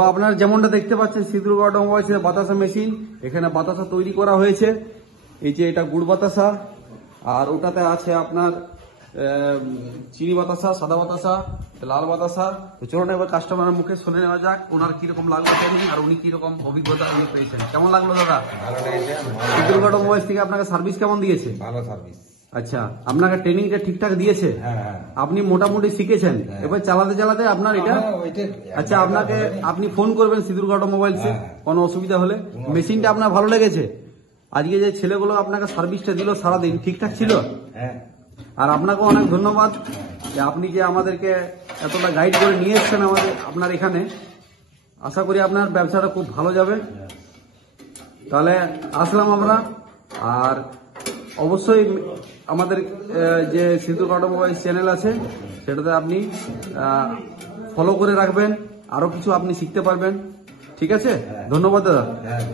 তো আপনারা যেমনটা দেখতে পাচ্ছেন সিঁদুরগড় অটোমোবাইলসের বাতাসা মেশিন, এখানে বাতাসা তৈরি করা হয়েছে। এই যে এটা গুড় বাতাসা, আর ওটাতে আছে আপনার চিনি বাতাসা, সাদা বাতাসা, লাল বাতাসা। তো চলুন এবার কাস্টমারের মুখে শুনে নেওয়া যাক ওনার কিরকম লাগলো ট্রেনিং, আর উনি কিরকম অভিজ্ঞতা পেয়েছেন। কেমন লাগলো দাদা? ভালো লেগেছে। সিঁদুরগড় অটোমোবাইলস থেকে আপনাকে সার্ভিস কেমন দিয়েছে? ভালো সার্ভিস। আচ্ছা, আপনাকে ট্রেনিংটা ঠিকঠাক দিয়েছে? হ্যাঁ। আপনি মোটামুটি শিখেছেন, এবার চালাতে চালাতে আপনার এটা। আচ্ছা, আপনাকে আপনি ফোন করবেন সিঁদুরগড় অটোমোবাইলসে কোনো অসুবিধা হলে। মেশিনটা আপনার ভালো লেগেছে? আজকে যে ছেলেগুলো আপনাকে সার্ভিসটা দিল সারাদিন ঠিকঠাক ছিল? হ্যাঁ। আর আপনাকে অনেক ধন্যবাদ যে আপনি যে আমাদেরকে এতটা গাইড করে নিয়ে এসছেন আপনার এখানে। আশা করি আপনার ব্যবসাটা খুব ভালো যাবে। তাহলে আসলাম আমরা। আর অবশ্যই আমাদের যে সিঁদুরগড় অটোমোবাইলস চ্যানেল আছে সেটাতে আপনি ফলো করে রাখবেন, আরো কিছু আপনি শিখতে পারবেন। ঠিক আছে, ধন্যবাদ দাদা। হ্যাঁ।